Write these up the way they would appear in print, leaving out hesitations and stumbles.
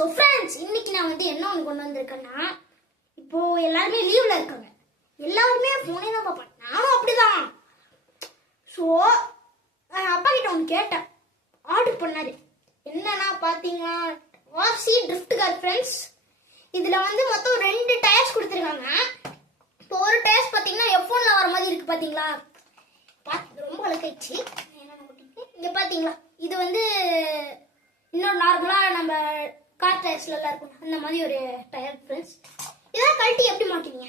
So friends, இன்னைக்கு நான் வந்து என்ன ஒன்று கொண்டு வந்திருக்கேன்னா, இப்போ எல்லாருமே லீவ்ல இருக்காங்க. எல்லாருமே ஃபோனே தான் பார்ப்பேன், நானும் அப்படிதான். ஸோ அப்பா கிட்ட ஒன்று கேட்டேன், ஆர்டர் பண்ணாரு. என்னன்னா பார்த்தீங்கன்னா வாசி ட்ரிஃப்ட் கார் ஃப்ரெண்ட்ஸ். இதில் வந்து மொத்தம் 2 டயர்ஸ் கொடுத்துருக்காங்க. இப்போ ஒரு டயர்ஸ் பார்த்தீங்கன்னா F1ல வர மாதிரி இருக்கு. பார்த்தீங்களா, பார்த்து ரொம்ப அழுக்காயிடுச்சு. இங்கே பார்த்தீங்களா, இது வந்து இன்னொரு நார்மலாக நம்ம கார் டயர்ஸ்லாம் இருக்கும் அந்த மாதிரி ஒரு டயர் ஃப்ரெண்ட்ஸ். இதெல்லாம் கழட்டி எப்படி மாட்டுவீங்க,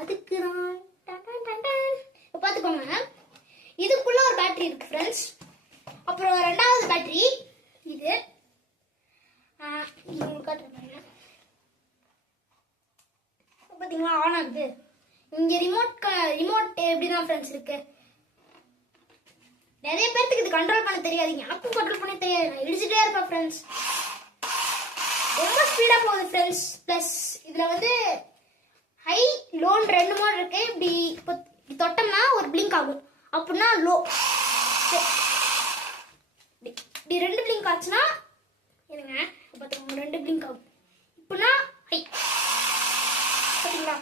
அதுக்கு தான் இப்போ பார்த்துக்கோங்க. இதுக்குள்ள ஒரு பேட்டரி இருக்கு ஃப்ரெண்ட்ஸ். அப்புறம் 2வது பேட்டரி இது பார்த்தீங்களா, ஆன் ஆகுது. இங்கே ரிமோட் எப்படிதான் ஃப்ரெண்ட்ஸ் இருக்கு. நிறைய பேருக்கு இது கண்ட்ரோல் பண்ண தெரியாது, எனக்கும் கண்ட்ரோல் பண்ண தெரியாது. நான் இடிச்சுட்டே இருப்பேன் ஃப்ரெண்ட்ஸ். ரொம்ப ஸ்பீடா போகுது ஃப்ரெண்ட்ஸ். பிளஸ் இதுல வந்து ஹை லோன் 2 மோட் இருக்கு. இப்படி தொட்டோம்னா ஒரு பிளிங்க் ஆகும், அப்படின்னா லோ. இப்படி 2 பிளிங்க் ஆச்சுன்னா என்னங்க பார்த்துக்கோங்க, 2 பிளிங்க் ஆகும், இப்படின்னா ஹை. பார்த்தீங்களா,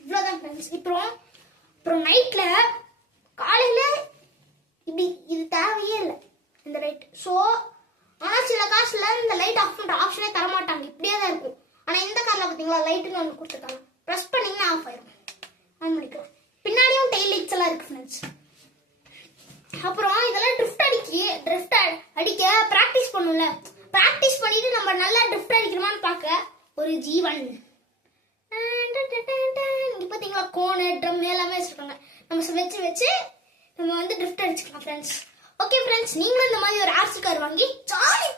இவ்வளோதான் ஃப்ரெண்ட்ஸ். அப்புறம் நைட்ல காலையில இப்படி இது தேவையே இல்லை இந்த லைட். ஸோ ஆனால் சில காசுல இந்த லைட் ஆஃப் பண்ணுற ஆப்ஷனே தரமாட்டாங்க, இப்படியே தான் இருக்கும். ஆனால் இந்த காரில் பார்த்தீங்களா லைட்டுன்னு ஒன்று கொடுத்துருக்காங்க, ப்ரெஸ் பண்ணிங்கன்னா ஆஃப் ஆயிடும். ஆன் பண்ணிக்கலாம். பின்னாடியும் டெய்ல் லைட்ஸ் எல்லாம் இருக்கு ஃப்ரெண்ட்ஸ். அப்புறம் இதெல்லாம் ட்ரிஃப்ட் அடிக்க ப்ராக்டிஸ் பண்ணும்ல. ப்ராக்டிஸ் பண்ணிட்டு நம்ம நல்லா ட்ரிஃப்ட் அடிக்கிறோமான்னு பார்க்க ஒரு ஜீவன். இங்கே பார்த்தீங்களா கோனு ட்ரம் எல்லாமே வச்சுருக்காங்க. நம்ம வச்சு நம்ம வந்து ட்ரிஃப்ட் அடிச்சுக்கலாம் ஃப்ரெண்ட்ஸ். ஓகே ஃப்ரெண்ட்ஸ், நீங்களும் இந்த மாதிரி ஒரு ஆர்சி கார் வாங்கி ஜாலி